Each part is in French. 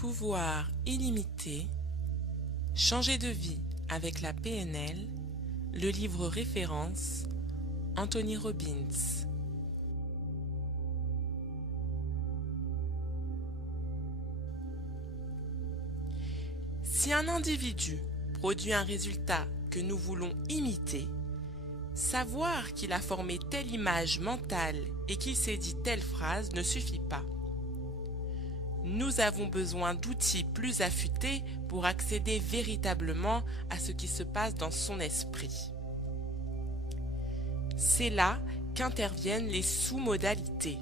Pouvoir illimité, changer de vie avec la PNL, le livre référence, Anthony Robbins. Si un individu produit un résultat que nous voulons imiter, savoir qu'il a formé telle image mentale et qu'il s'est dit telle phrase ne suffit pas. Nous avons besoin d'outils plus affûtés pour accéder véritablement à ce qui se passe dans son esprit. C'est là qu'interviennent les sous-modalités.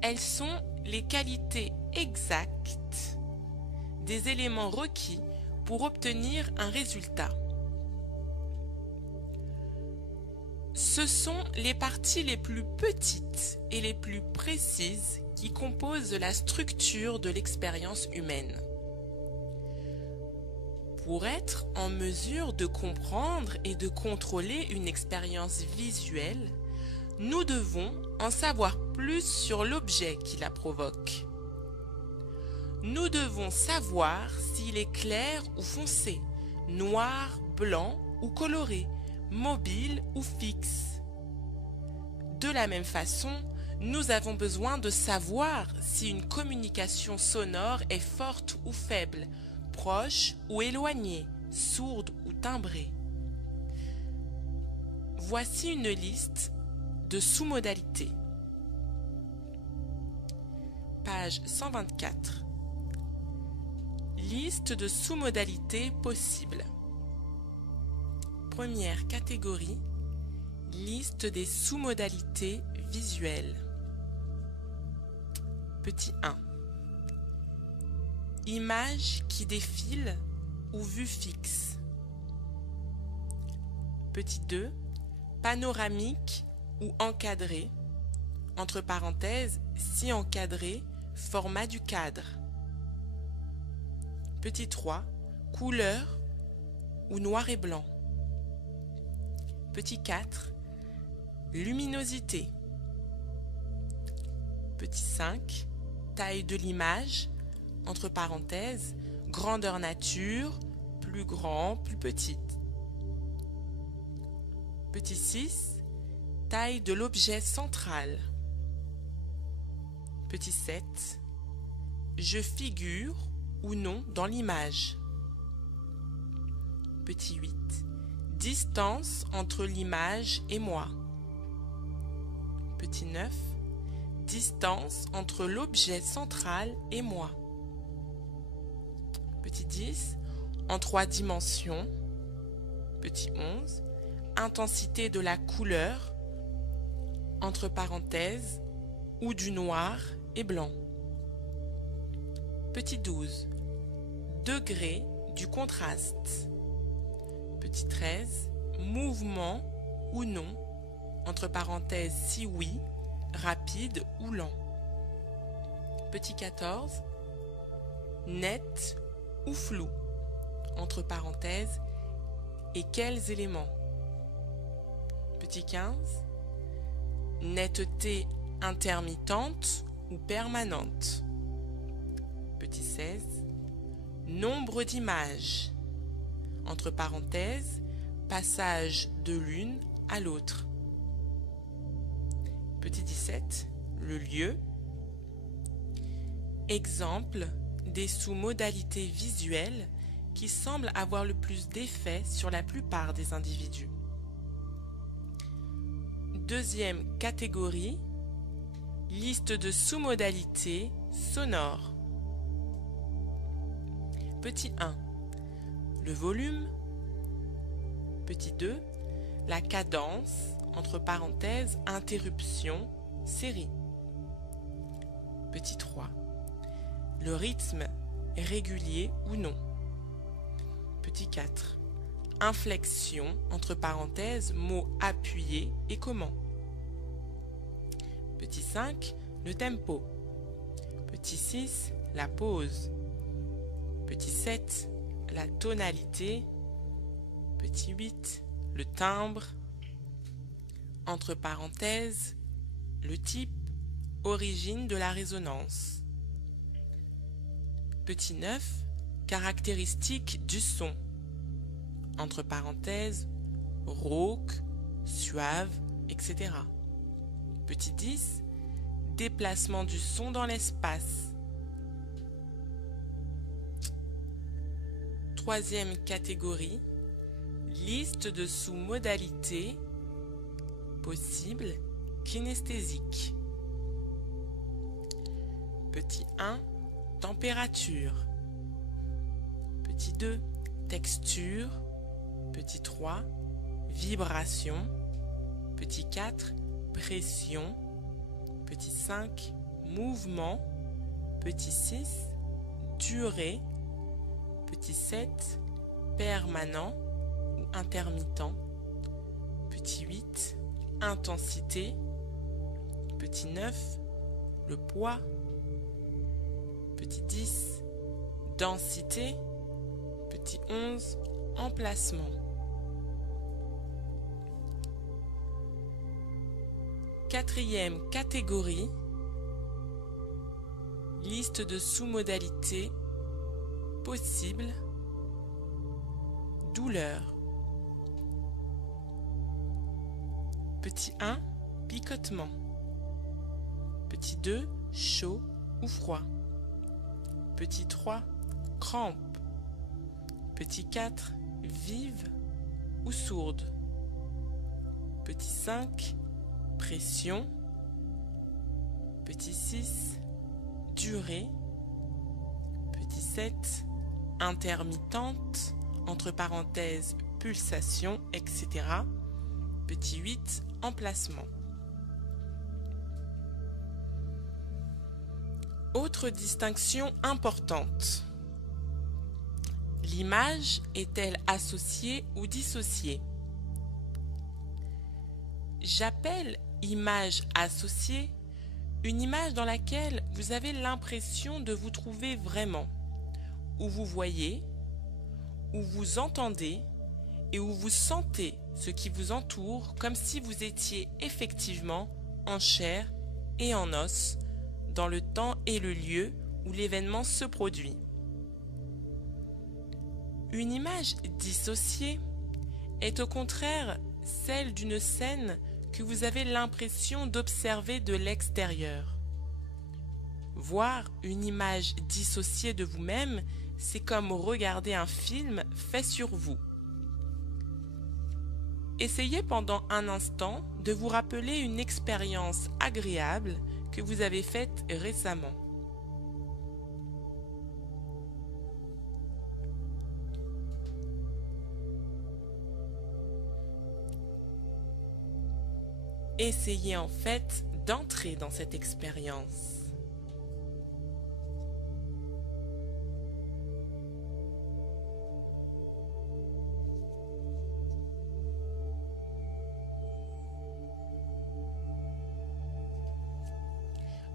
Elles sont les qualités exactes des éléments requis pour obtenir un résultat. Ce sont les parties les plus petites et les plus précises qui composent la structure de l'expérience humaine. Pour être en mesure de comprendre et de contrôler une expérience visuelle, nous devons en savoir plus sur l'objet qui la provoque. Nous devons savoir s'il est clair ou foncé, noir, blanc ou coloré, mobile ou fixe. De la même façon, nous avons besoin de savoir si une communication sonore est forte ou faible, proche ou éloignée, sourde ou timbrée. Voici une liste de sous-modalités. Page 124. Liste de sous-modalités possibles. Première catégorie, liste des sous-modalités visuelles. Petit 1. Image qui défile ou vue fixe. Petit 2. Panoramique ou encadré, entre parenthèses, si encadré, format du cadre. Petit 3. Couleur ou noir et blanc. Petit 4. Luminosité. Petit 5. Taille de l'image, entre parenthèses, grandeur nature, plus grand, plus petite. Petit 6. Taille de l'objet central. Petit 7. Je figure ou non dans l'image. Petit 8. Distance entre l'image et moi. Petit 9. Distance entre l'objet central et moi. Petit 10. En 3 dimensions. Petit 11. Intensité de la couleur, entre parenthèses, ou du noir et blanc. Petit 12. Degré du contraste. Petit 13. Mouvement ou non, entre parenthèses si oui, rapide ou lent. Petit 14. Net ou flou, entre parenthèses, et quels éléments. Petit 15. Netteté intermittente ou permanente. Petit 16. Nombre d'images, entre parenthèses, passage de l'une à l'autre. Petit 17. Le lieu. Exemple des sous-modalités visuelles qui semblent avoir le plus d'effet sur la plupart des individus. Deuxième catégorie, liste de sous-modalités sonores. Petit 1. Le volume. Petit 2. La cadence, entre parenthèses, interruption, série. Petit 3. Le rythme, régulier ou non. Petit 4. Inflexion, entre parenthèses, mots appuyés et comment. Petit 5. Le tempo. Petit 6. La pause. Petit 7. La tonalité. Petit 8. Le timbre. Entre parenthèses, le type, origine de la résonance. Petit 9, caractéristiques du son. Entre parenthèses, rauque, suave, etc. Petit 10, déplacement du son dans l'espace. Troisième catégorie, liste de sous-modalités possibles kinesthésiques. Petit 1, température. Petit 2, texture. Petit 3, vibration. Petit 4, pression. Petit 5, mouvement. Petit 6, durée. Petit 7, permanent ou intermittent. Petit 8, intensité. Petit 9, le poids. Petit 10, densité. Petit 11, emplacement. Quatrième catégorie, liste de sous-modalités possibles, douleur. Petit 1, picotement. Petit 2, chaud ou froid. Petit 3, crampe. Petit 4, vive ou sourde. Petit 5, pression. Petit 6, durée. Petit 7, intermittente, entre parenthèses, pulsation, etc. Petit 8, emplacement. Autre distinction importante. L'image est-elle associée ou dissociée? J'appelle image associée une image dans laquelle vous avez l'impression de vous trouver vraiment, où vous voyez, où vous entendez et où vous sentez ce qui vous entoure comme si vous étiez effectivement en chair et en os dans le temps et le lieu où l'événement se produit. Une image dissociée est au contraire celle d'une scène que vous avez l'impression d'observer de l'extérieur. Voir une image dissociée de vous-même, c'est comme regarder un film fait sur vous. Essayez pendant un instant de vous rappeler une expérience agréable que vous avez faite récemment. Essayez en fait d'entrer dans cette expérience.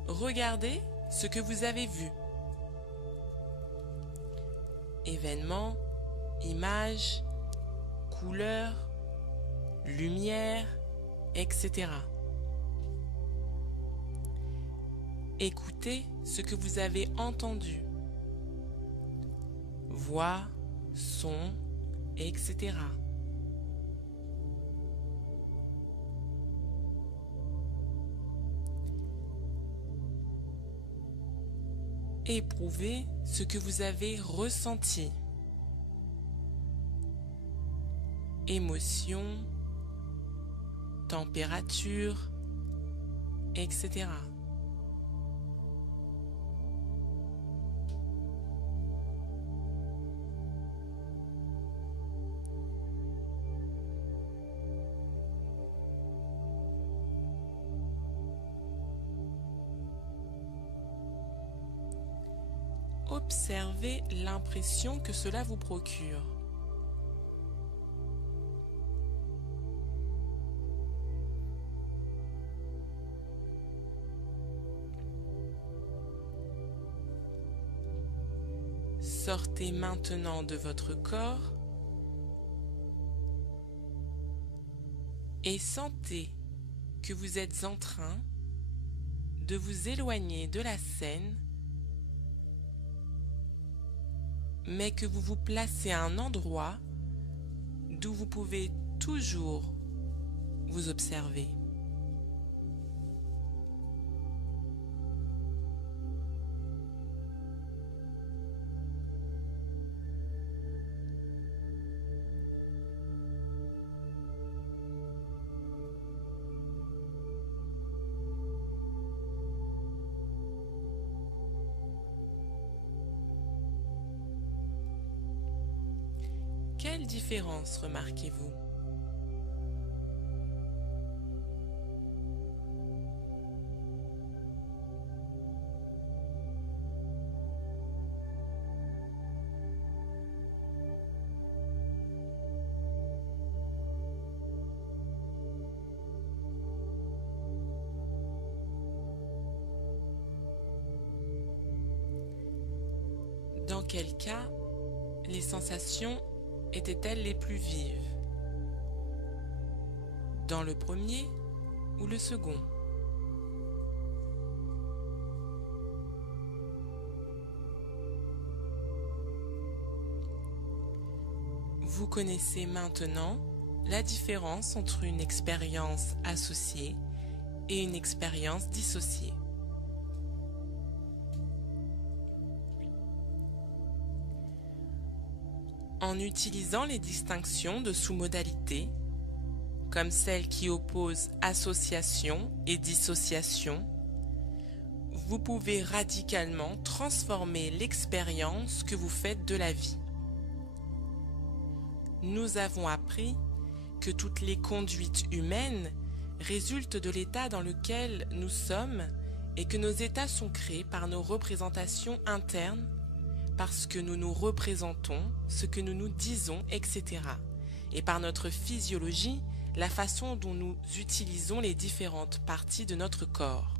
Regardez ce que vous avez vu. Événements, images, couleurs, lumière, etc. Écoutez ce que vous avez entendu. Voix, son, etc. Éprouvez ce que vous avez ressenti. Émotion, température, etc. Observez l'impression que cela vous procure. Sortez maintenant de votre corps et sentez que vous êtes en train de vous éloigner de la scène mais que vous vous placez à un endroit d'où vous pouvez toujours vous observer. Quelle différence remarquez-vous? Dans quel cas les sensations étaient-elles les plus vives? Dans le premier ou le second? Vous connaissez maintenant la différence entre une expérience associée et une expérience dissociée. En utilisant les distinctions de sous-modalités, comme celle qui oppose association et dissociation, vous pouvez radicalement transformer l'expérience que vous faites de la vie. Nous avons appris que toutes les conduites humaines résultent de l'état dans lequel nous sommes et que nos états sont créés par nos représentations internes, parce que nous nous représentons, ce que nous nous disons, etc. Et par notre physiologie, la façon dont nous utilisons les différentes parties de notre corps.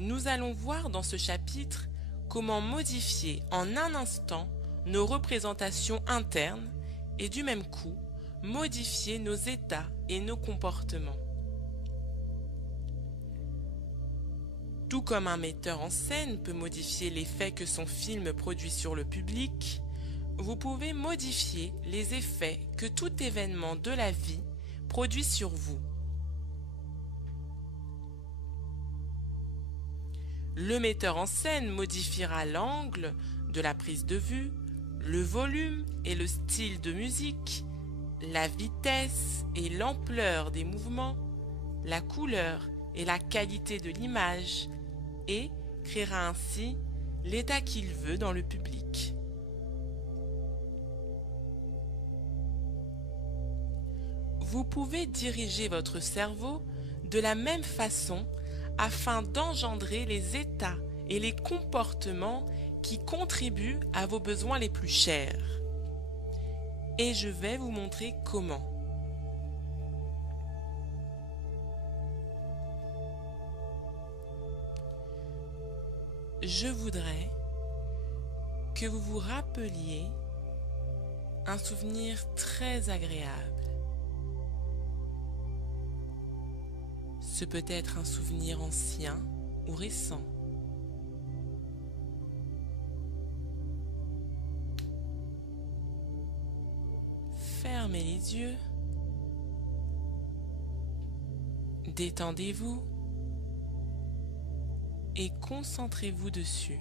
Nous allons voir dans ce chapitre comment modifier en un instant nos représentations internes et du même coup, modifier nos états et nos comportements. Tout comme un metteur en scène peut modifier l'effet que son film produit sur le public, vous pouvez modifier les effets que tout événement de la vie produit sur vous. Le metteur en scène modifiera l'angle de la prise de vue, le volume et le style de musique, la vitesse et l'ampleur des mouvements, la couleur et la qualité de l'image, et créera ainsi l'état qu'il veut dans le public. Vous pouvez diriger votre cerveau de la même façon afin d'engendrer les états et les comportements qui contribuent à vos besoins les plus chers. Et je vais vous montrer comment. Je voudrais que vous vous rappeliez un souvenir très agréable. Ce peut être un souvenir ancien ou récent. Fermez les yeux. Détendez-vous. Et concentrez-vous dessus.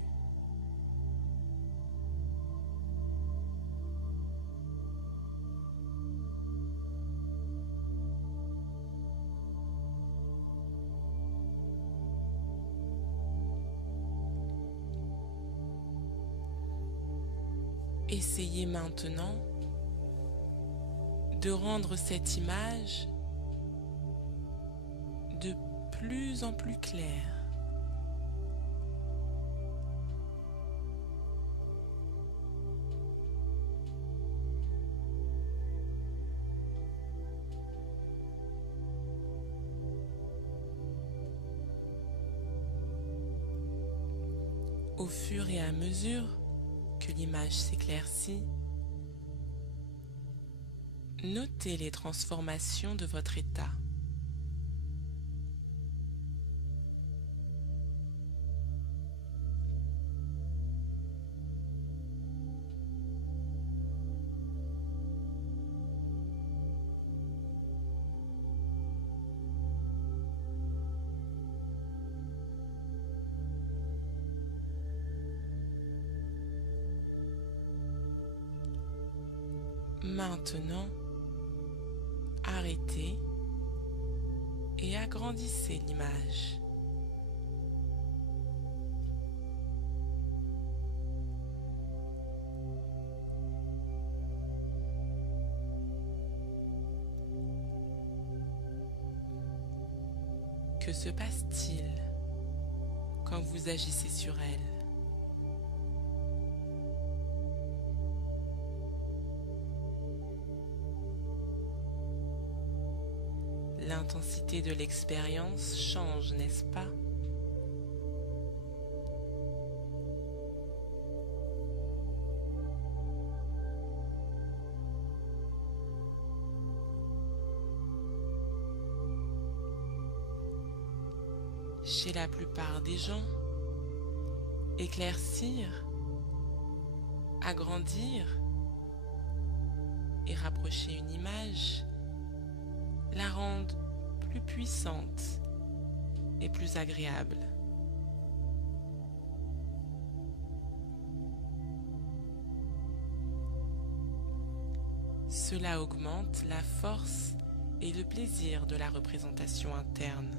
Essayez maintenant de rendre cette image de plus en plus claire. Au fur et à mesure que l'image s'éclaircit, notez les transformations de votre état. Maintenant, arrêtez et agrandissez l'image. Que se passe-t-il quand vous agissez sur elle? L'intensité de l'expérience change, n'est-ce pas? Chez la plupart des gens, éclaircir, agrandir et rapprocher une image la rendent plus puissante et plus agréable. Cela augmente la force et le plaisir de la représentation interne.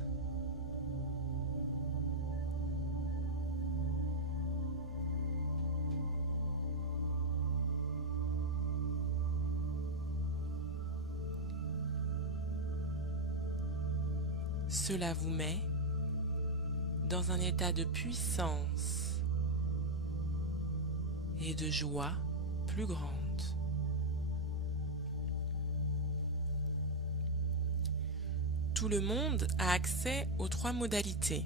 Cela vous met dans un état de puissance et de joie plus grande. Tout le monde a accès aux 3 modalités.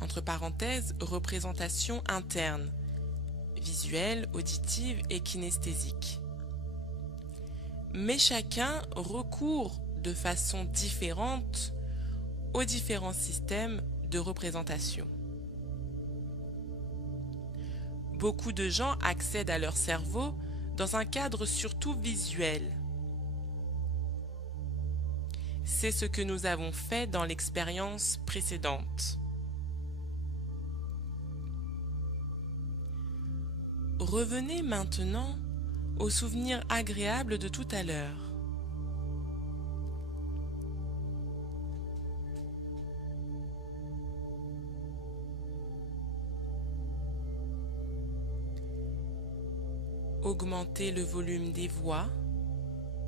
Entre parenthèses, représentation interne, visuelle, auditive et kinesthésique. Mais chacun recourt de façon différente aux différents systèmes de représentation. Beaucoup de gens accèdent à leur cerveau dans un cadre surtout visuel. C'est ce que nous avons fait dans l'expérience précédente. Revenez maintenant aux souvenirs agréables de tout à l'heure. Augmentez le volume des voix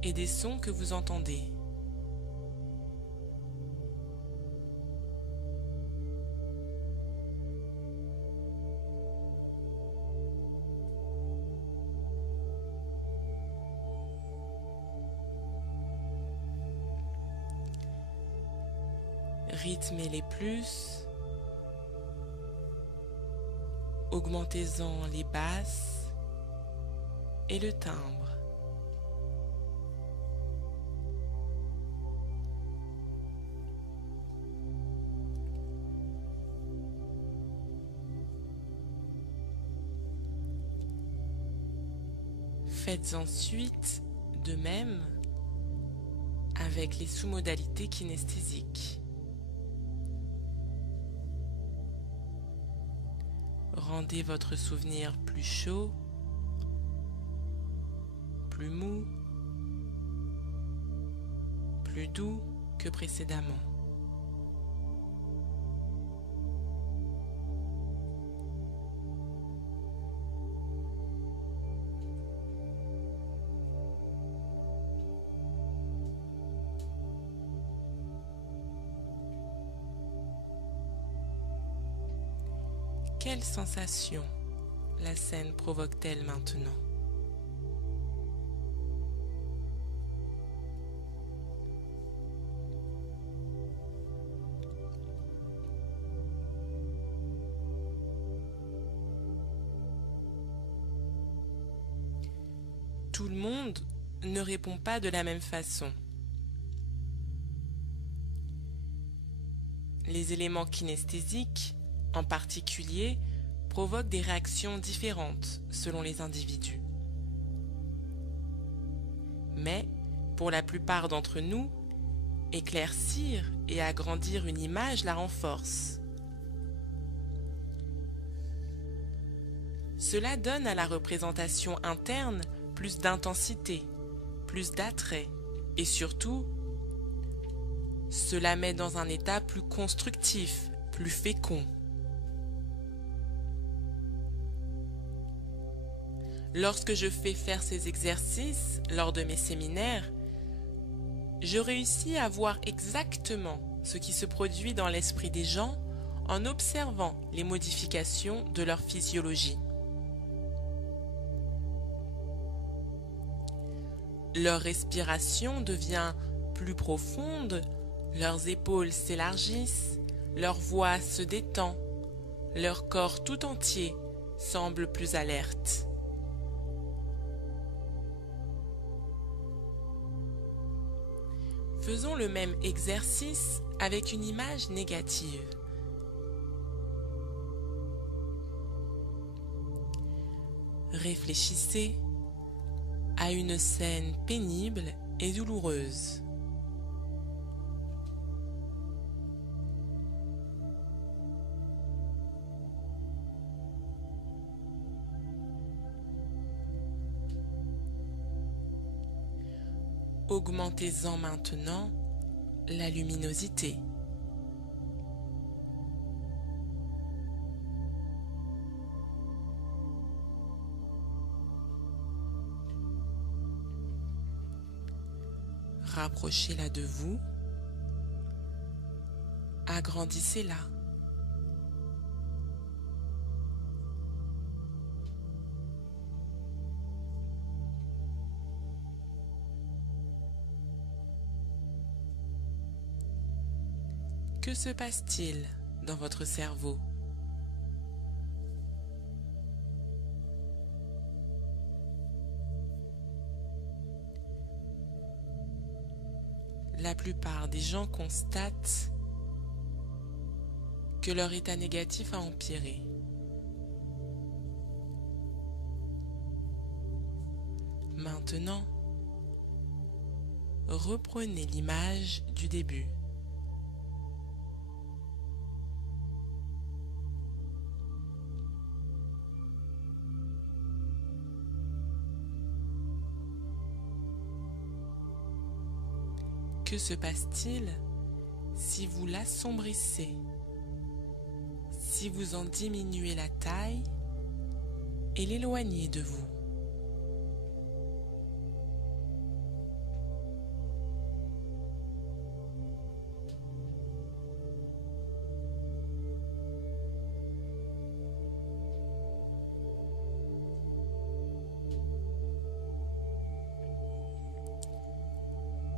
et des sons que vous entendez. Rythmez-les plus, augmentez-en les basses et le timbre. Faites ensuite de même avec les sous-modalités kinesthésiques. Rendez votre souvenir plus chaud, plus mou, plus doux que précédemment. Quelle sensation la scène provoque-t-elle maintenant? Tout le monde ne répond pas de la même façon. Les éléments kinesthésiques, en particulier, provoquent des réactions différentes selon les individus. Mais, pour la plupart d'entre nous, éclaircir et agrandir une image la renforce. Cela donne à la représentation interne plus d'intensité, plus d'attrait et surtout, cela met dans un état plus constructif, plus fécond. Lorsque je fais faire ces exercices lors de mes séminaires, je réussis à voir exactement ce qui se produit dans l'esprit des gens en observant les modifications de leur physiologie. Leur respiration devient plus profonde, leurs épaules s'élargissent, leur voix se détend, leur corps tout entier semble plus alerte. Faisons le même exercice avec une image négative. Réfléchissez à une scène pénible et douloureuse. Augmentez-en maintenant la luminosité. Rapprochez-la de vous. Agrandissez-la. Que se passe-t-il dans votre cerveau? La plupart des gens constatent que leur état négatif a empiré. Maintenant, reprenez l'image du début. Que se passe-t-il si vous l'assombrissez, si vous en diminuez la taille et l'éloignez de vous?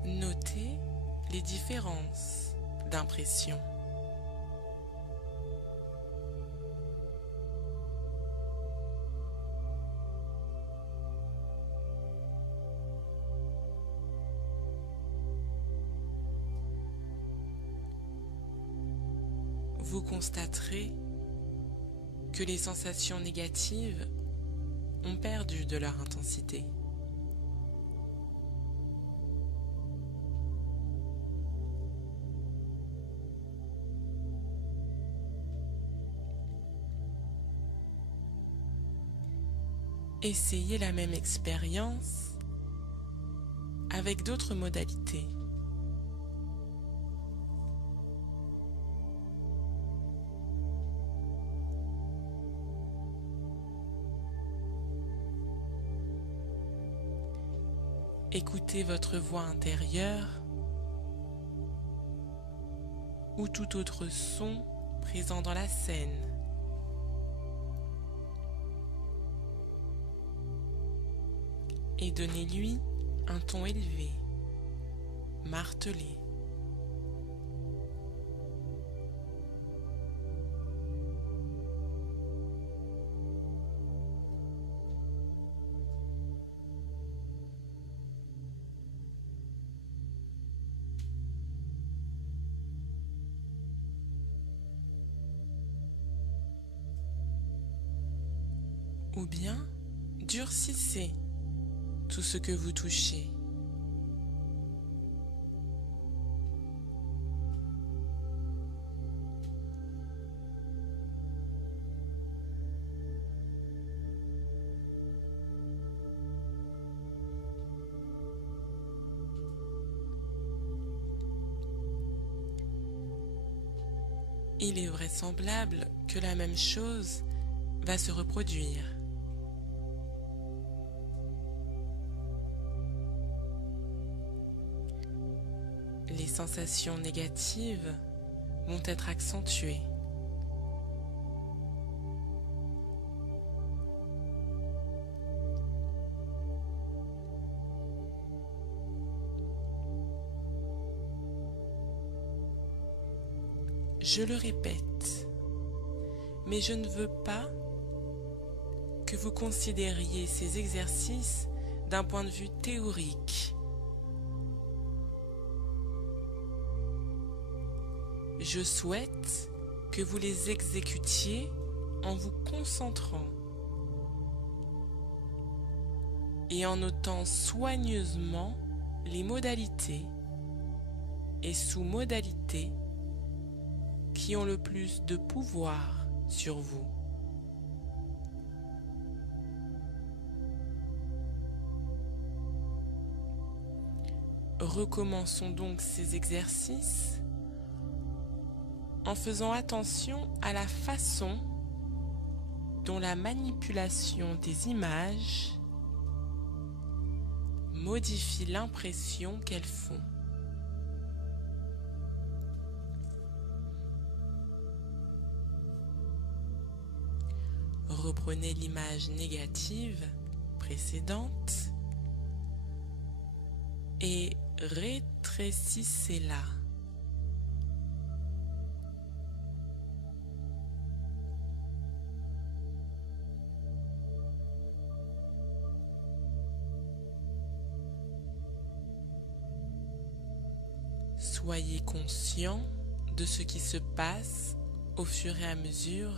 Notez les différences d'impression. Vous constaterez que les sensations négatives ont perdu de leur intensité. Essayez la même expérience avec d'autres modalités. Écoutez votre voix intérieure ou tout autre son présent dans la scène. Et donnez-lui un ton élevé, martelé. Ou bien durcissez tout ce que vous touchez. il est vraisemblable que la même chose va se reproduire. Les sensations négatives vont être accentuées. Je le répète, mais je ne veux pas que vous considériez ces exercices d'un point de vue théorique. Je souhaite que vous les exécutiez en vous concentrant et en notant soigneusement les modalités et sous-modalités qui ont le plus de pouvoir sur vous. Recommençons donc ces exercices en faisant attention à la façon dont la manipulation des images modifie l'impression qu'elles font. Reprenez l'image négative précédente et rétrécissez-la. Soyez conscient de ce qui se passe au fur et à mesure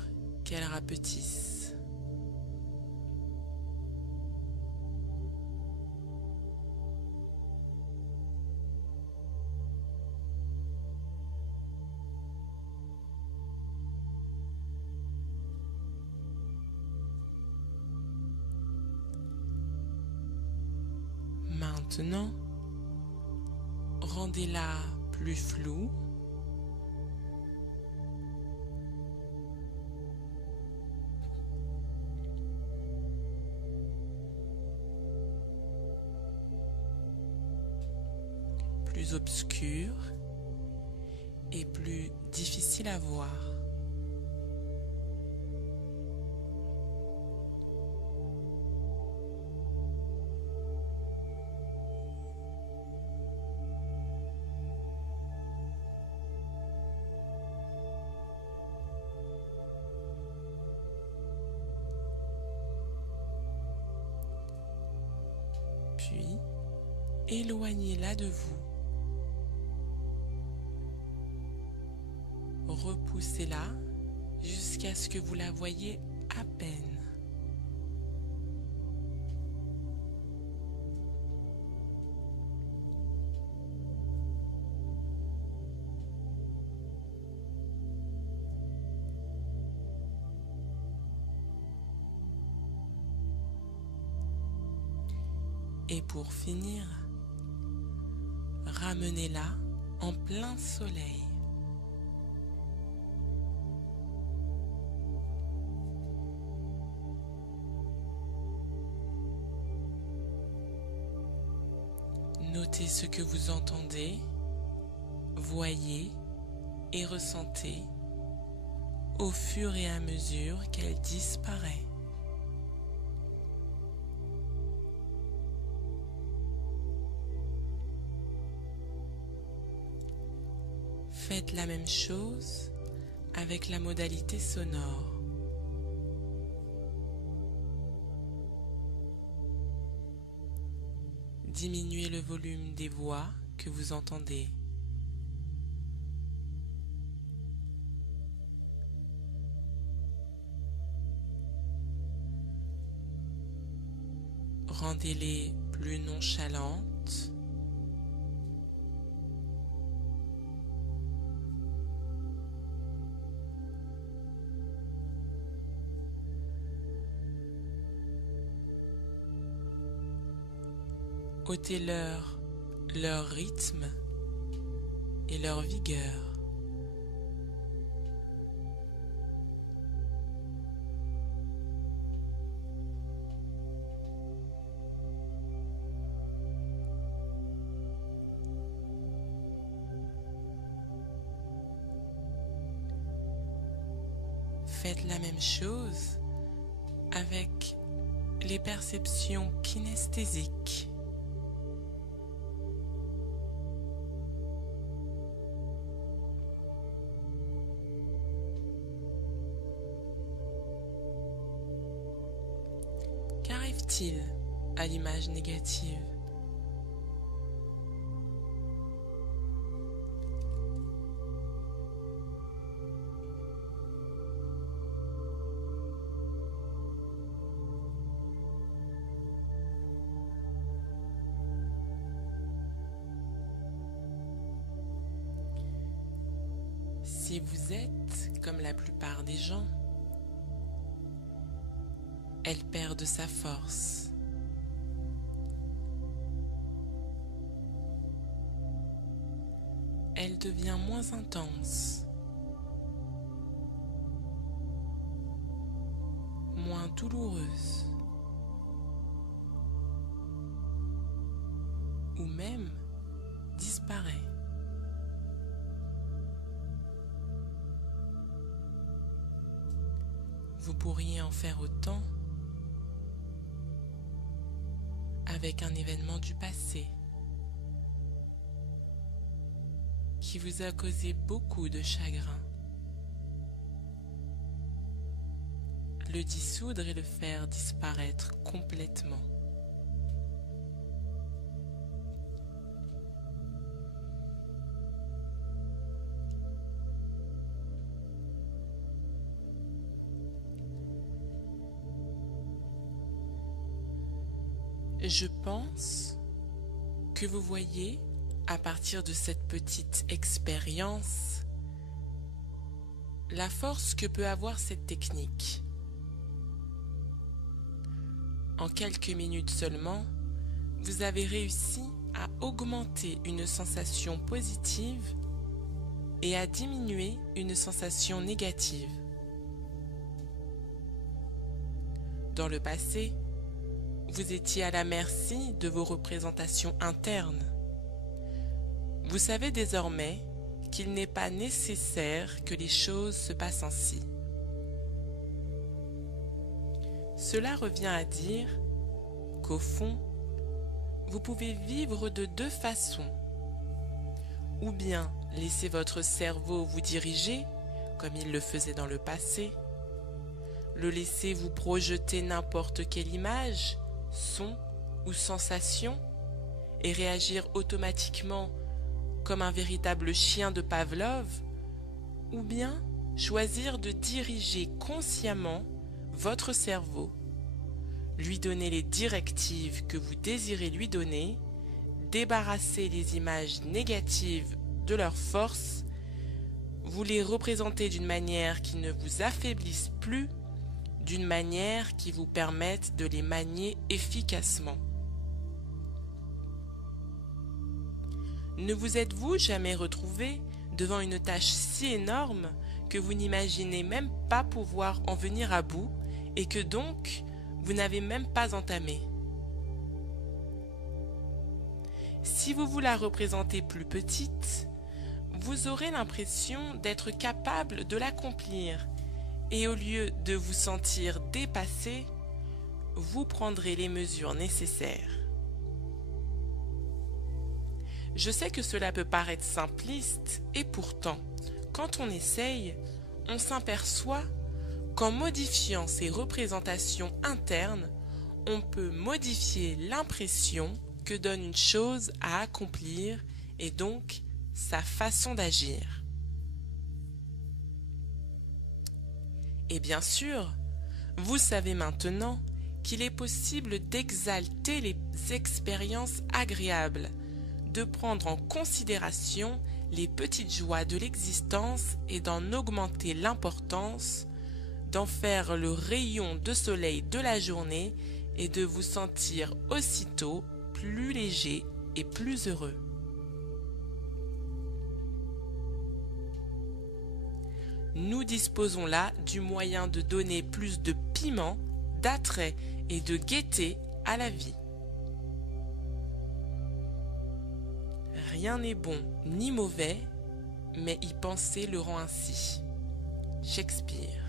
qu'elles rapetissent. Maintenant, rendez-la plus floue. Plus obscure et plus difficile à voir. Puis, éloignez-la de vous. Repoussez-la jusqu'à ce que vous la voyiez à peine. Et pour finir, ramenez-la en plein soleil. Notez ce que vous entendez, voyez et ressentez au fur et à mesure qu'elle disparaît. Faites la même chose avec la modalité sonore. Diminuez le volume des voix que vous entendez. Rendez-les plus nonchalantes. Ôtez-leur leur rythme et leur vigueur. faites la même chose avec les perceptions kinesthésiques. Qu'arrive-t-il à l'image négative? Si vous êtes comme la plupart des gens, elle perd de sa force. Elle devient moins intense, moins douloureuse, ou même disparaît. Vous pourriez en faire autant avec un événement du passé qui vous a causé beaucoup de chagrin. Le dissoudre et le faire disparaître complètement. Je pense que vous voyez, à partir de cette petite expérience, la force que peut avoir cette technique. En quelques minutes seulement, vous avez réussi à augmenter une sensation positive et à diminuer une sensation négative. Dans le passé, vous étiez à la merci de vos représentations internes. Vous savez désormais qu'il n'est pas nécessaire que les choses se passent ainsi. Cela revient à dire qu'au fond, vous pouvez vivre de deux façons. Ou bien laisser votre cerveau vous diriger, comme il le faisait dans le passé, le laisser vous projeter n'importe quelle image, son ou sensation, et réagir automatiquement comme un véritable chien de Pavlov, ou bien choisir de diriger consciemment votre cerveau, lui donner les directives que vous désirez lui donner, débarrasser les images négatives de leur force, vous les représenter d'une manière qui ne vous affaiblisse plus, d'une manière qui vous permette de les manier efficacement. Ne vous êtes-vous jamais retrouvé devant une tâche si énorme que vous n'imaginez même pas pouvoir en venir à bout et que donc vous n'avez même pas entamé? Si vous vous la représentez plus petite, vous aurez l'impression d'être capable de l'accomplir et au lieu de vous sentir dépassé, vous prendrez les mesures nécessaires. Je sais que cela peut paraître simpliste et pourtant, quand on essaye, on s'aperçoit qu'en modifiant ces représentations internes, on peut modifier l'impression que donne une chose à accomplir et donc sa façon d'agir. Et bien sûr, vous savez maintenant qu'il est possible d'exalter les expériences agréables, de prendre en considération les petites joies de l'existence et d'en augmenter l'importance, d'en faire le rayon de soleil de la journée et de vous sentir aussitôt plus léger et plus heureux. Nous disposons là du moyen de donner plus de piment, d'attrait et de gaieté à la vie. Rien n'est bon ni mauvais, mais y penser le rend ainsi. Shakespeare.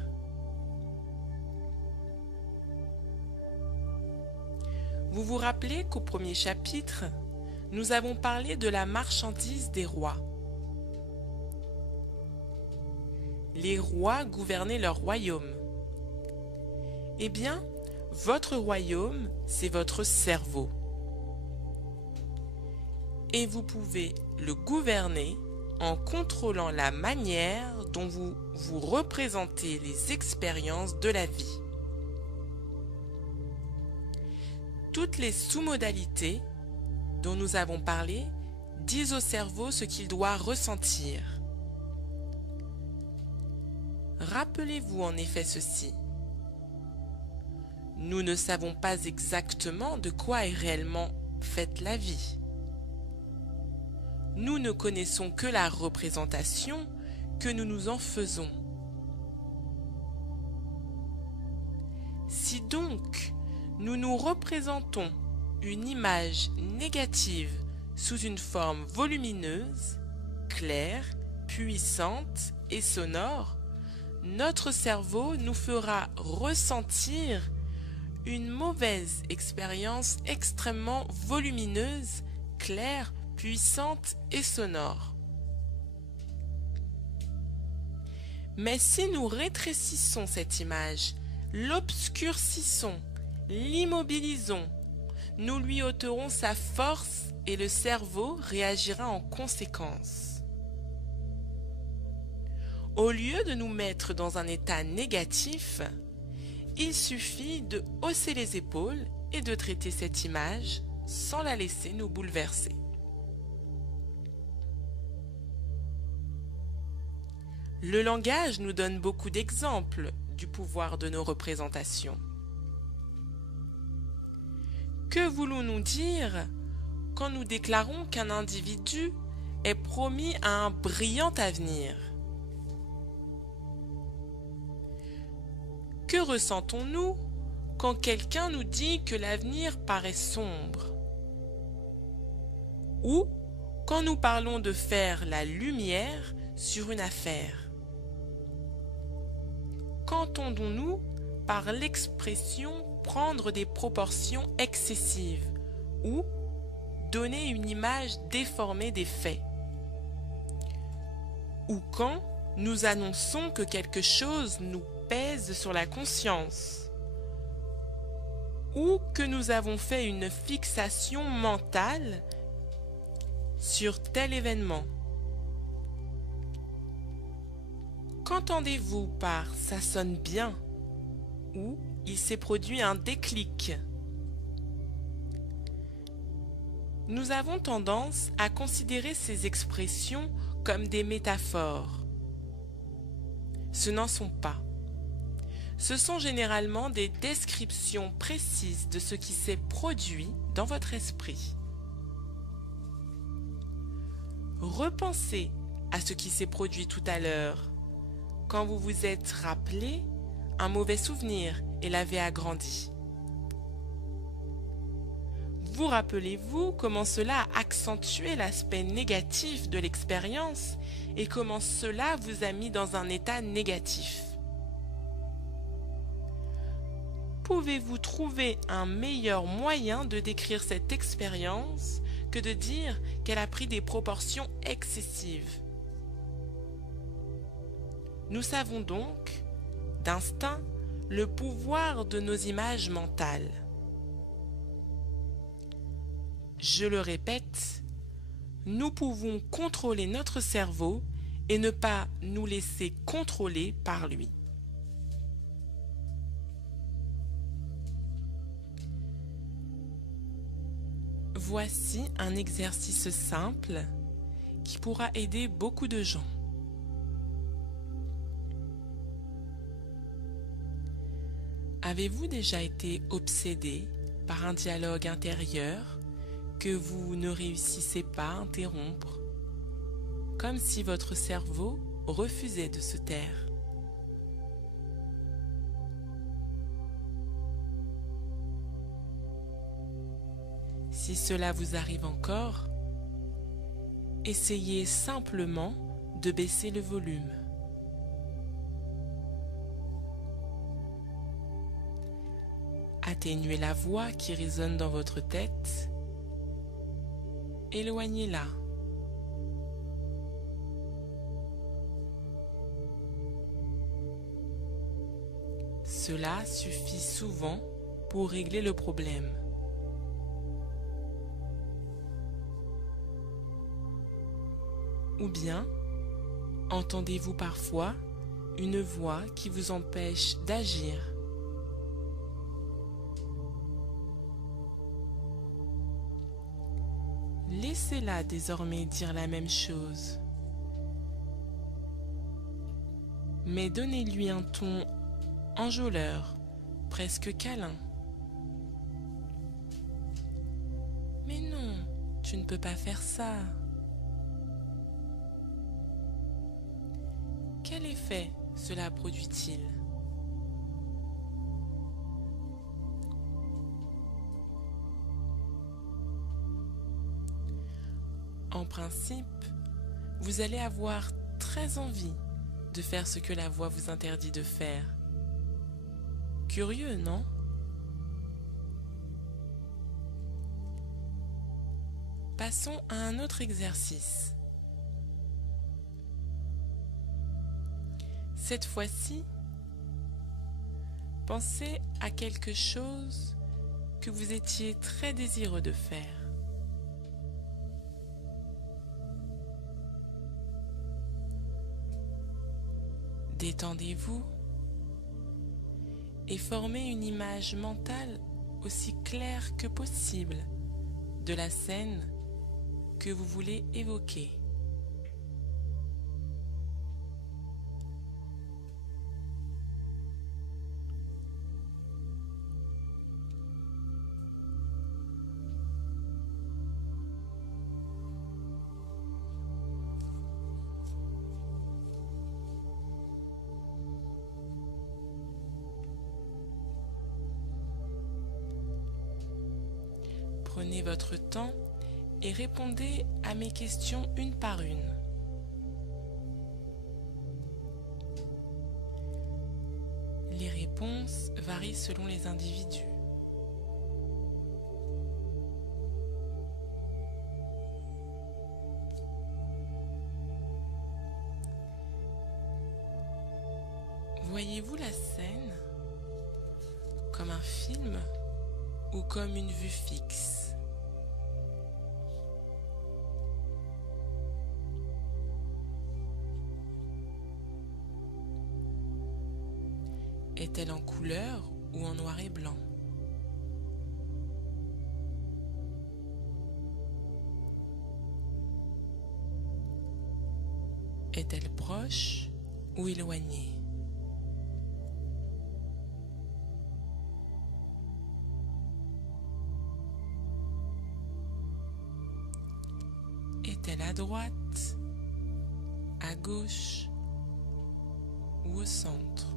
Vous vous rappelez qu'au premier chapitre, nous avons parlé de la marchandise des rois. Les rois gouvernaient leur royaume. Eh bien, votre royaume, c'est votre cerveau. Et vous pouvez le gouverner en contrôlant la manière dont vous représentez les expériences de la vie. Toutes les sous-modalités dont nous avons parlé disent au cerveau ce qu'il doit ressentir. Rappelez-vous en effet ceci. Nous ne savons pas exactement de quoi est réellement faite la vie. Nous ne connaissons que la représentation que nous nous en faisons. Si donc nous nous représentons une image négative sous une forme volumineuse, claire, puissante et sonore, notre cerveau nous fera ressentir une mauvaise expérience extrêmement volumineuse, claire, puissante et sonore. Mais si nous rétrécissons cette image, l'obscurcissons, l'immobilisons, nous lui ôterons sa force et le cerveau réagira en conséquence. Au lieu de nous mettre dans un état négatif, il suffit de hausser les épaules et de traiter cette image sans la laisser nous bouleverser. Le langage nous donne beaucoup d'exemples du pouvoir de nos représentations. Que voulons-nous dire quand nous déclarons qu'un individu est promis à un brillant avenir? Que ressentons-nous quand quelqu'un nous dit que l'avenir paraît sombre? Ou quand nous parlons de faire la lumière sur une affaire? Qu'entendons-nous par l'expression prendre des proportions excessives ou donner une image déformée des faits? Ou quand nous annonçons que quelque chose nous pèse sur la conscience, ou que nous avons fait une fixation mentale sur tel événement? Qu'entendez-vous par « ça sonne bien » ou « il s'est produit un déclic » ? Nous avons tendance à considérer ces expressions comme des métaphores. Ce n'en sont pas. Ce sont généralement des descriptions précises de ce qui s'est produit dans votre esprit. Repensez à ce qui s'est produit tout à l'heure, quand vous vous êtes rappelé un mauvais souvenir et l'avez agrandi. Vous rappelez-vous comment cela a accentué l'aspect négatif de l'expérience et comment cela vous a mis dans un état négatif? Pouvez-vous trouver un meilleur moyen de décrire cette expérience que de dire qu'elle a pris des proportions excessives? Nous savons donc, d'instinct, le pouvoir de nos images mentales. Je le répète, nous pouvons contrôler notre cerveau et ne pas nous laisser contrôler par lui. Voici un exercice simple qui pourra aider beaucoup de gens. Avez-vous déjà été obsédé par un dialogue intérieur que vous ne réussissez pas à interrompre, comme si votre cerveau refusait de se taire? Si cela vous arrive encore, essayez simplement de baisser le volume. Atténuez la voix qui résonne dans votre tête. Éloignez-la. Cela suffit souvent pour régler le problème. Ou bien, entendez-vous parfois une voix qui vous empêche d'agir? Laissez-la désormais dire la même chose. Mais donnez-lui un ton enjôleur, presque câlin. Mais non, tu ne peux pas faire ça. Quel effet cela produit-il? En principe, vous allez avoir très envie de faire ce que la voix vous interdit de faire. Curieux, non? Passons à un autre exercice. Cette fois-ci, pensez à quelque chose que vous étiez très désireux de faire. Détendez-vous et formez une image mentale aussi claire que possible de la scène que vous voulez évoquer. Prenez votre temps et répondez à mes questions une par une. Les réponses varient selon les individus. Voyez-vous la scène comme un film ou comme une vue fixe? Est-elle en couleur ou en noir et blanc? Est-elle proche ou éloignée? Est-elle à droite, à gauche ou au centre?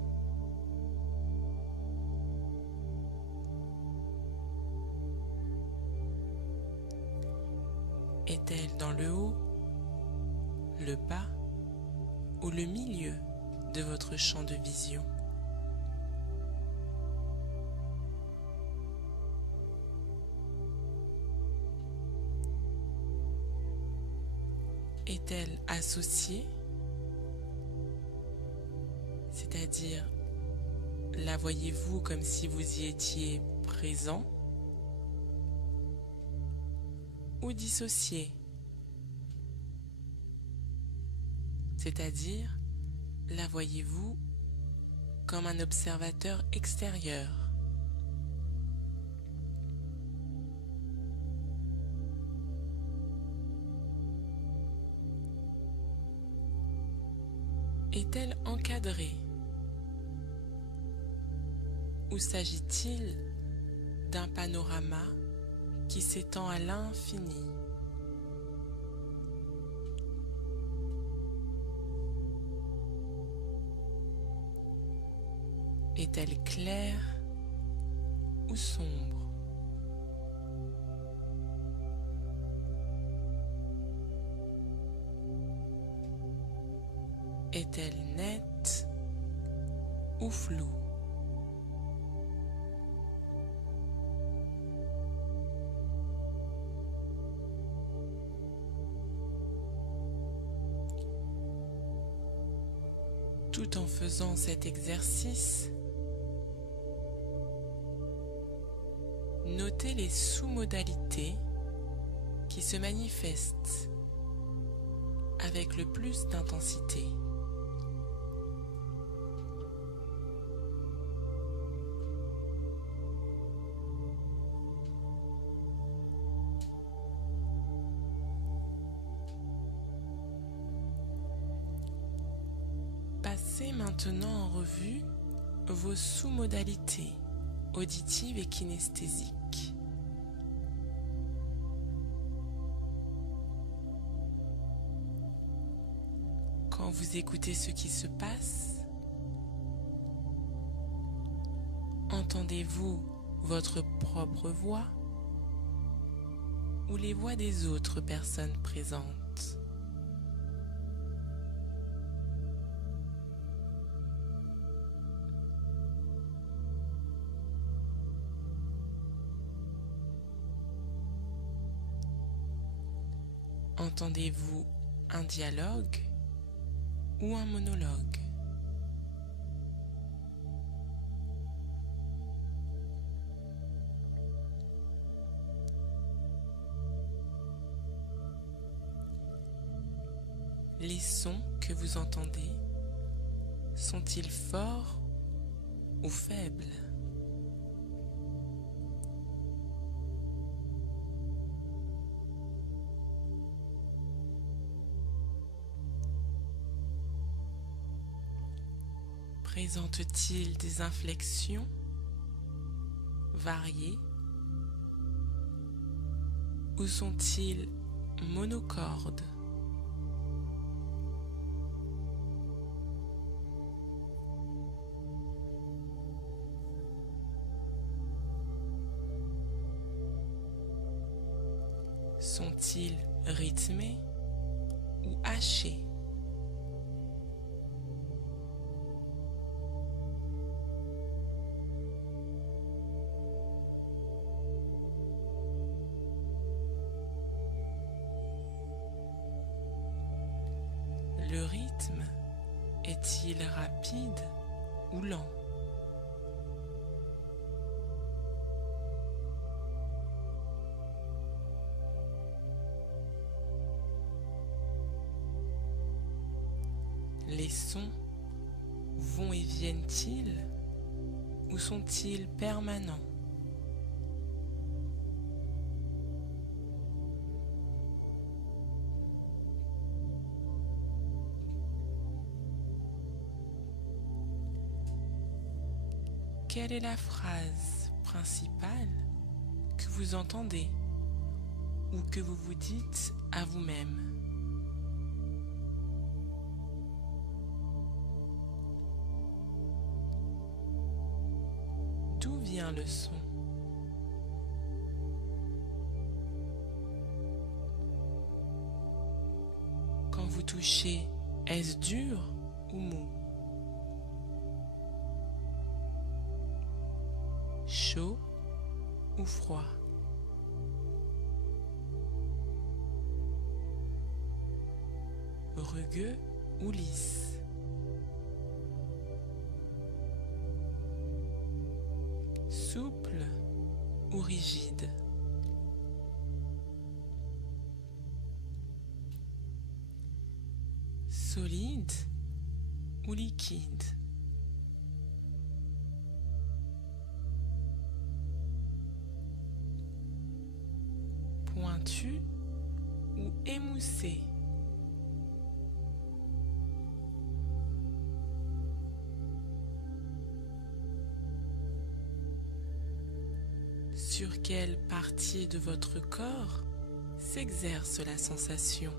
Est-elle dans le haut, le bas ou le milieu de votre champ de vision? Est-elle associée, c'est-à-dire la voyez-vous comme si vous y étiez présent, ou dissociée, c'est-à-dire la voyez-vous comme un observateur extérieur? Est-elle encadrée? Ou s'agit-il d'un panorama qui s'étend à l'infini? Est-elle claire ou sombre? Est-elle nette ou floue? Tout en faisant cet exercice, notez les sous-modalités qui se manifestent avec le plus d'intensité. Passez maintenant en revue vos sous-modalités auditives et kinesthésiques. Quand vous écoutez ce qui se passe, entendez-vous votre propre voix ou les voix des autres personnes présentes? Entendez-vous un dialogue ou un monologue? Les sons que vous entendez sont-ils forts ou faibles? Présentent-ils des inflexions variées ou sont-ils monocordes? Sont-ils rythmés ou hachés? Le rythme est-il rapide ou lent? Les sons vont et viennent-ils ou sont-ils permanents? Quelle est la phrase principale que vous entendez ou que vous vous dites à vous-même? D'où vient le son? Quand vous touchez, est-ce dur ou mou? Chaud ou froid? Rugueux ou lisse? Souple ou rigide? Solide ou liquide? Pointu ou émoussé? Sur quelle partie de votre corps s'exerce la sensation?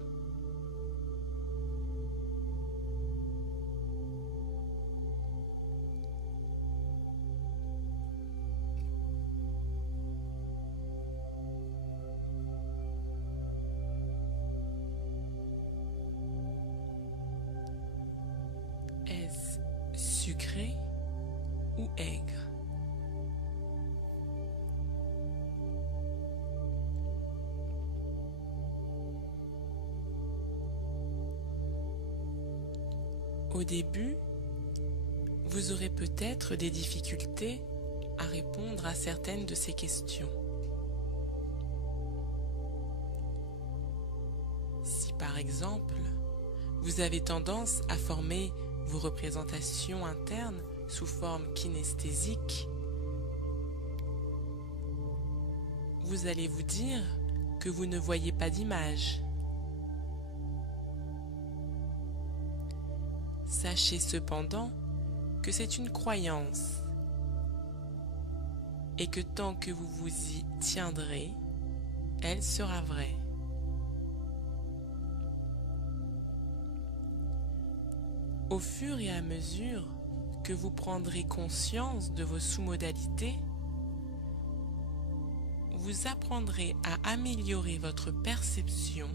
Est-ce sucré ou aigre? Au début, Vous aurez peut-être des difficultés à répondre à certaines de ces questions. Si par exemple, vous avez tendance à former vos représentations internes sous forme kinesthésique, vous allez vous dire que vous ne voyez pas d'image. Sachez cependant que c'est une croyance et que tant que vous vous y tiendrez, elle sera vraie. Au fur et à mesure que vous prendrez conscience de vos sous-modalités, vous apprendrez à améliorer votre perception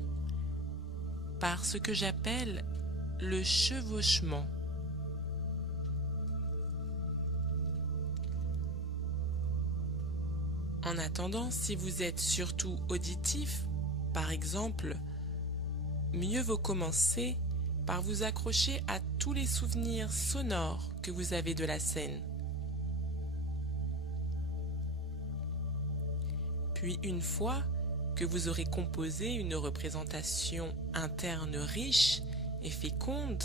par ce que j'appelle le chevauchement. En attendant, si vous êtes surtout auditif, par exemple, mieux vaut commencer par vous accrocher à tous les souvenirs sonores que vous avez de la scène. Puis une fois que vous aurez composé une représentation interne riche et féconde,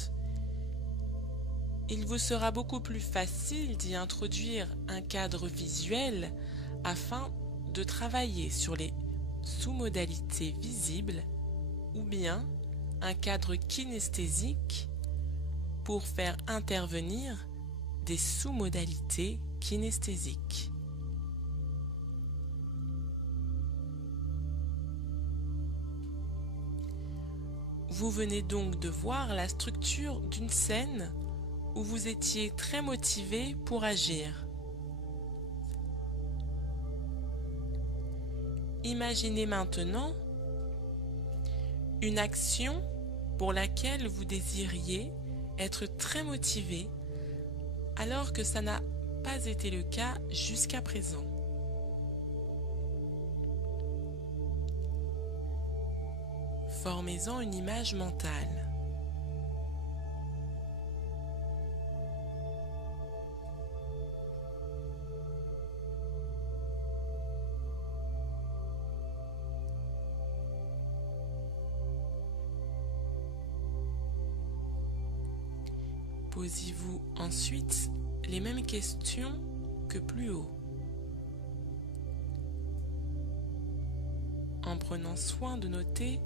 il vous sera beaucoup plus facile d'y introduire un cadre visuel afin de travailler sur les sous-modalités visibles ou bien un cadre kinesthésique pour faire intervenir des sous-modalités kinesthésiques. Vous venez donc de voir la structure d'une scène où vous étiez très motivé pour agir. Imaginez maintenant une action pour laquelle vous désiriez être très motivé alors que ça n'a pas été le cas jusqu'à présent. Formez-en une image mentale. Posez-vous ensuite les mêmes questions que plus haut, en prenant soin de noter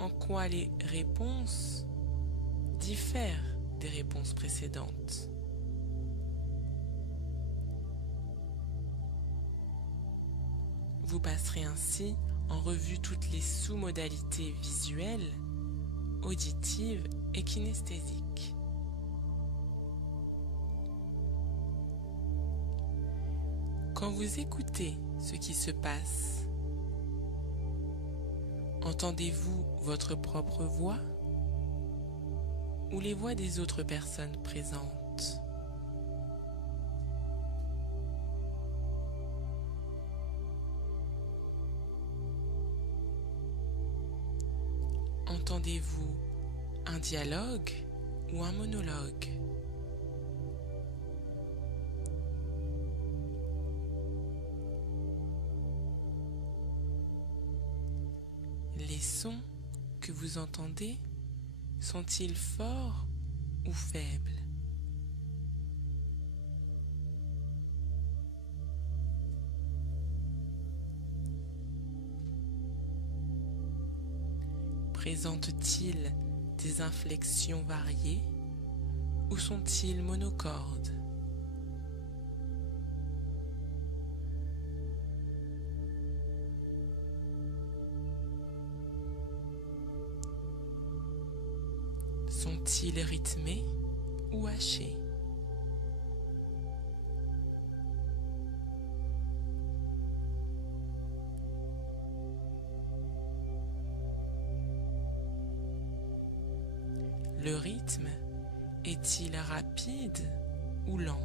en quoi les réponses diffèrent des réponses précédentes. Vous passerez ainsi en revue toutes les sous-modalités visuelles, auditives et kinesthésiques. Quand vous écoutez ce qui se passe, entendez-vous votre propre voix ou les voix des autres personnes présentes? Entendez-vous un dialogue ou un monologue? Les sons que vous entendez sont-ils forts ou faibles? Présentent-ils des inflexions variées ou sont-ils monocordes? Sont-ils rythmés ou hachés? Le rythme est-il rapide ou lent?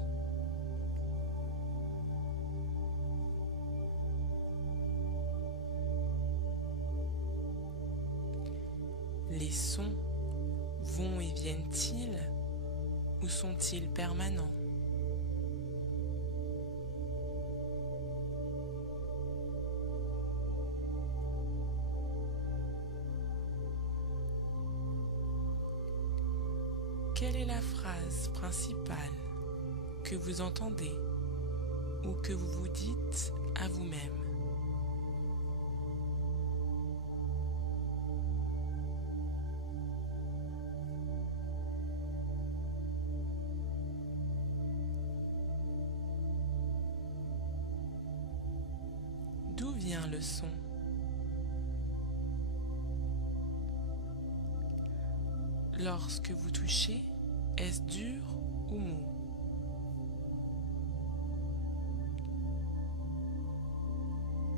Les sons vont et viennent-ils ou sont-ils permanents? Quelle est la phrase principale que vous entendez ou que vous vous dites à vous-même? D'où vient le son? Lorsque vous touchez, est-ce dur ou mou?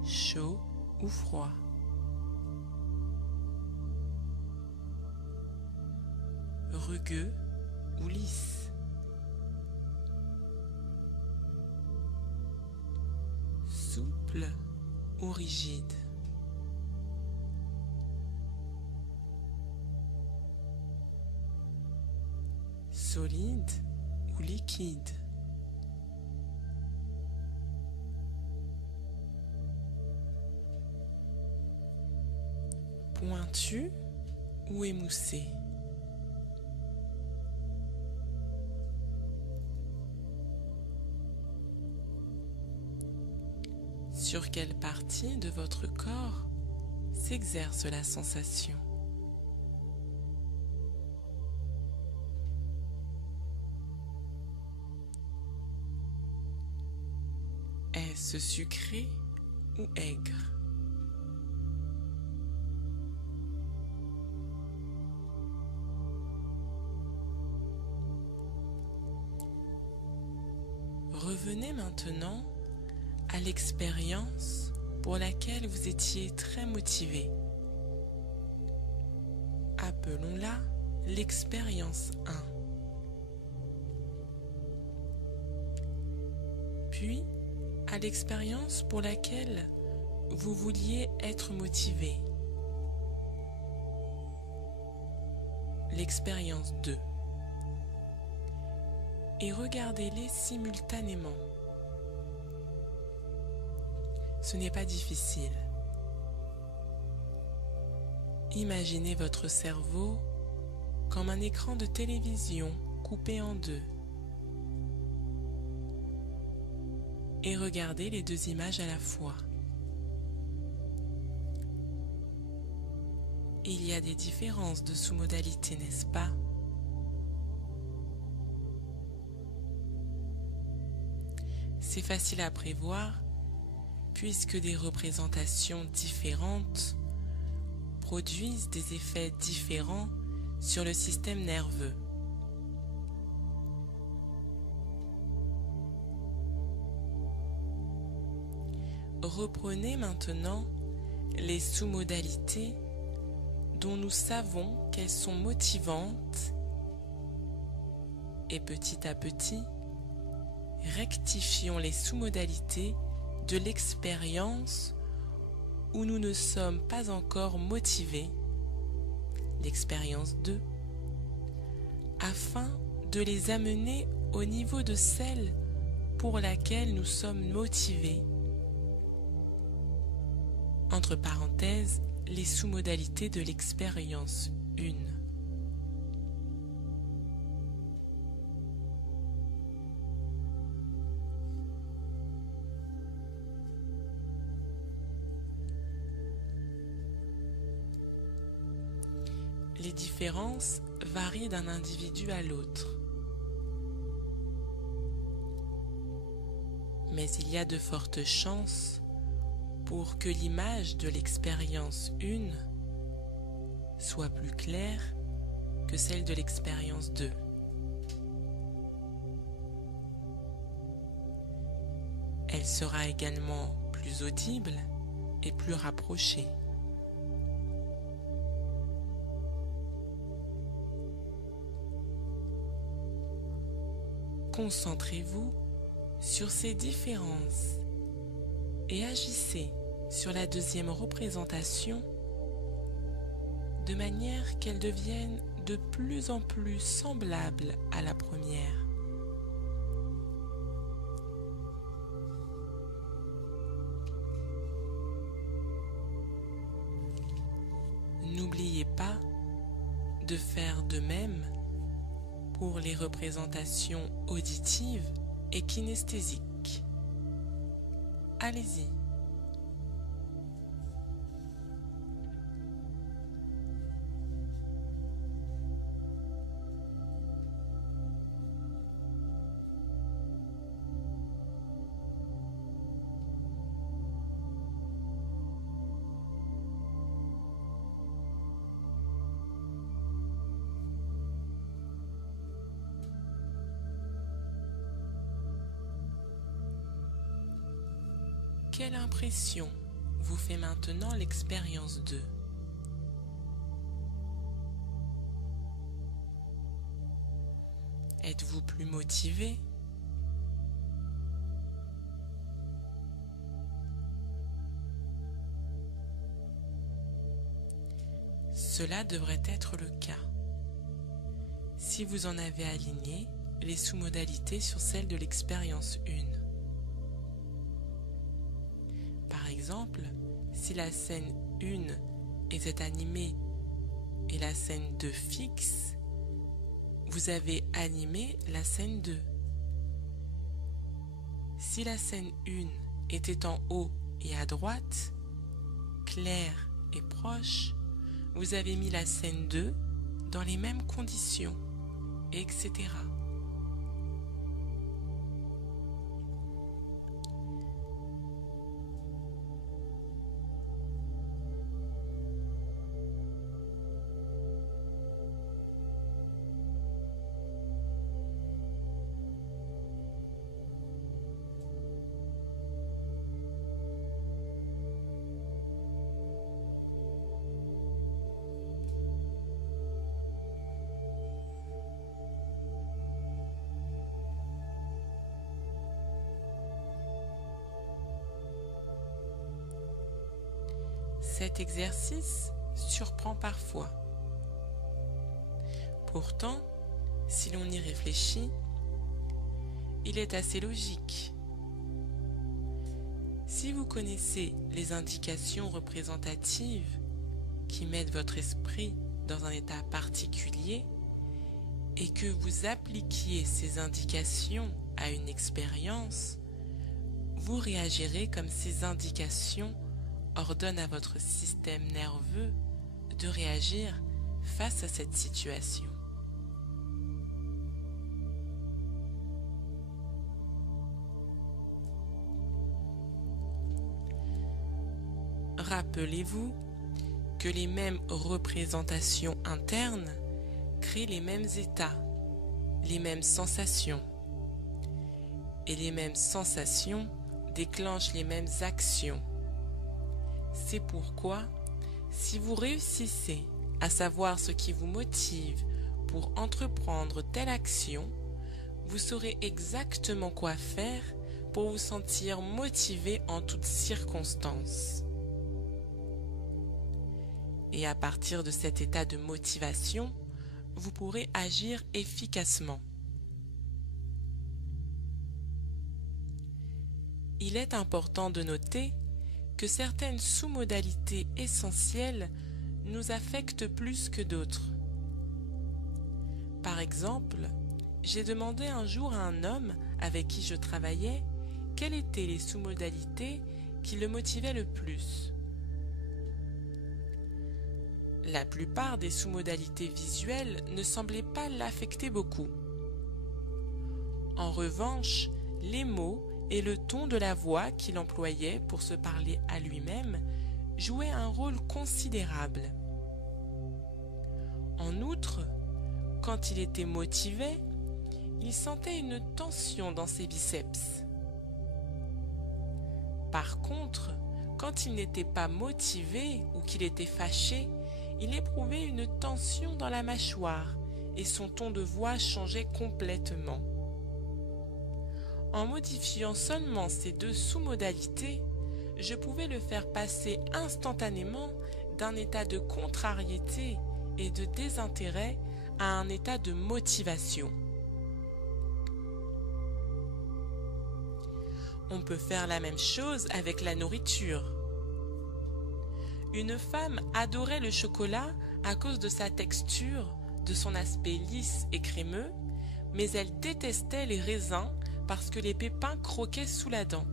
Chaud ou froid? Rugueux ou lisse? Souple ou rigide? Solide ou liquide? Pointu ou émoussé? Sur quelle partie de votre corps s'exerce la sensation? Est-ce sucré ou aigre? Revenez maintenant à l'expérience pour laquelle vous étiez très motivé. Appelons-la l'expérience 1. Puis, à l'expérience pour laquelle vous vouliez être motivé. L'expérience 2. Et regardez-les simultanément. Ce n'est pas difficile. Imaginez votre cerveau comme un écran de télévision coupé en deux. Et regardez les deux images à la fois. Il y a des différences de sous-modalité, n'est-ce pas? C'est facile à prévoir puisque des représentations différentes produisent des effets différents sur le système nerveux. Reprenez maintenant les sous-modalités dont nous savons qu'elles sont motivantes et petit à petit, rectifions les sous-modalités de l'expérience où nous ne sommes pas encore motivés, l'expérience 2, afin de les amener au niveau de celle pour laquelle nous sommes motivés, entre parenthèses, les sous-modalités de l'expérience 1. Les différences varient d'un individu à l'autre. Mais il y a de fortes chances pour que l'image de l'expérience 1 soit plus claire que celle de l'expérience 2. Elle sera également plus audible et plus rapprochée. Concentrez-vous sur ces différences et agissez sur la deuxième représentation de manière qu'elle devienne de plus en plus semblable à la première. N'oubliez pas de faire de même pour les représentations auditives et kinesthésiques. Allez-y. Quelle impression vous fait maintenant l'expérience d'eux? Êtes-vous plus motivé? Cela devrait être le cas si vous en avez aligné les sous-modalités sur celles de l'expérience 1. Par exemple, si la scène 1 était animée et la scène 2 fixe, vous avez animé la scène 2. Si la scène 1 était en haut et à droite, claire et proche, vous avez mis la scène 2 dans les mêmes conditions, etc. Cet exercice surprend parfois. Pourtant, si l'on y réfléchit, il est assez logique. Si vous connaissez les indications représentatives qui mettent votre esprit dans un état particulier et que vous appliquiez ces indications à une expérience, vous réagirez comme ces indications ordonnent à votre système nerveux de réagir face à cette situation. Rappelez-vous que les mêmes représentations internes créent les mêmes états, les mêmes sensations, et les mêmes sensations déclenchent les mêmes actions. C'est pourquoi, si vous réussissez à savoir ce qui vous motive pour entreprendre telle action, vous saurez exactement quoi faire pour vous sentir motivé en toutes circonstances. Et à partir de cet état de motivation, vous pourrez agir efficacement. Il est important de noter que certaines sous-modalités essentielles nous affectent plus que d'autres. Par exemple, j'ai demandé un jour à un homme avec qui je travaillais quelles étaient les sous-modalités qui le motivaient le plus. La plupart des sous-modalités visuelles ne semblaient pas l'affecter beaucoup. En revanche, les mots et le ton de la voix qu'il employait pour se parler à lui-même jouaient un rôle considérable. En outre, quand il était motivé, il sentait une tension dans ses biceps. Par contre, quand il n'était pas motivé ou qu'il était fâché, il éprouvait une tension dans la mâchoire et son ton de voix changeait complètement. En modifiant seulement ces deux sous-modalités, je pouvais le faire passer instantanément d'un état de contrariété et de désintérêt à un état de motivation. On peut faire la même chose avec la nourriture. Une femme adorait le chocolat à cause de sa texture, de son aspect lisse et crémeux, mais elle détestait les raisins parce que les pépins croquaient sous la dent.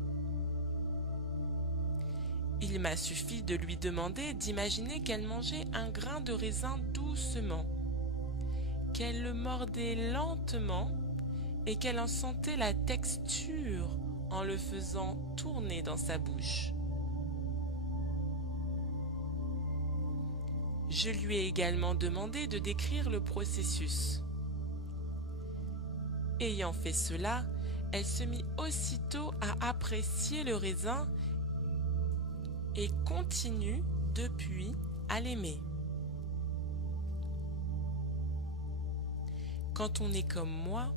Il m'a suffi de lui demander d'imaginer qu'elle mangeait un grain de raisin doucement, qu'elle le mordait lentement et qu'elle en sentait la texture en le faisant tourner dans sa bouche. Je lui ai également demandé de décrire le processus. Ayant fait cela, elle se mit aussitôt à apprécier le raisin et continue depuis à l'aimer. Quand on est comme moi,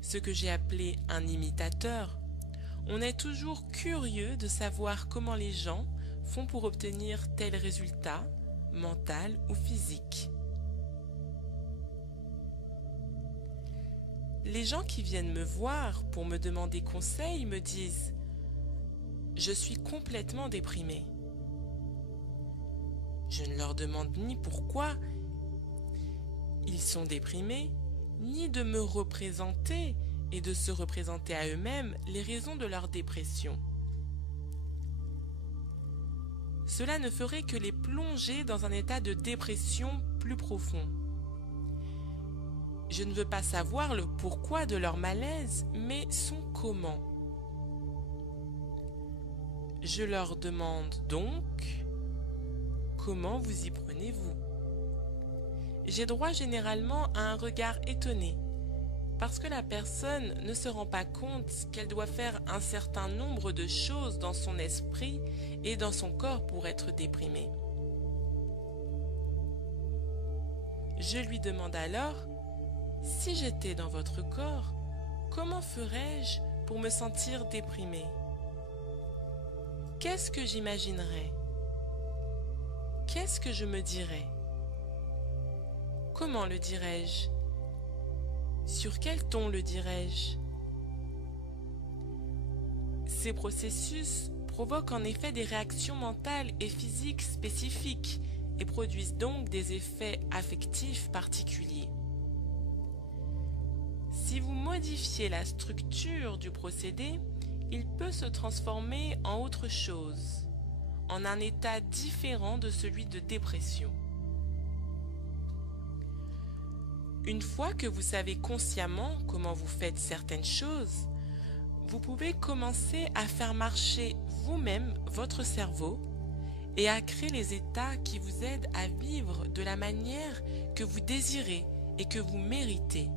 ce que j'ai appelé un imitateur, on est toujours curieux de savoir comment les gens font pour obtenir tel résultat, mental ou physique. Les gens qui viennent me voir pour me demander conseil me disent « Je suis complètement déprimé ». Je ne leur demande ni pourquoi ils sont déprimés, ni de me représenter et de se représenter à eux-mêmes les raisons de leur dépression. Cela ne ferait que les plonger dans un état de dépression plus profond. Je ne veux pas savoir le pourquoi de leur malaise, mais son comment. Je leur demande donc comment vous y prenez-vous? J'ai droit généralement à un regard étonné, parce que la personne ne se rend pas compte qu'elle doit faire un certain nombre de choses dans son esprit et dans son corps pour être déprimée. Je lui demande alors, si j'étais dans votre corps, comment ferais-je pour me sentir déprimée? Qu'est-ce que j'imaginerais? Qu'est-ce que je me dirais? Comment le dirais-je? Sur quel ton le dirais-je? Ces processus provoquent en effet des réactions mentales et physiques spécifiques et produisent donc des effets affectifs particuliers. Si vous modifiez la structure du procédé, il peut se transformer en autre chose, en un état différent de celui de dépression. Une fois que vous savez consciemment comment vous faites certaines choses, vous pouvez commencer à faire marcher vous-même votre cerveau et à créer les états qui vous aident à vivre de la manière que vous désirez et que vous méritez.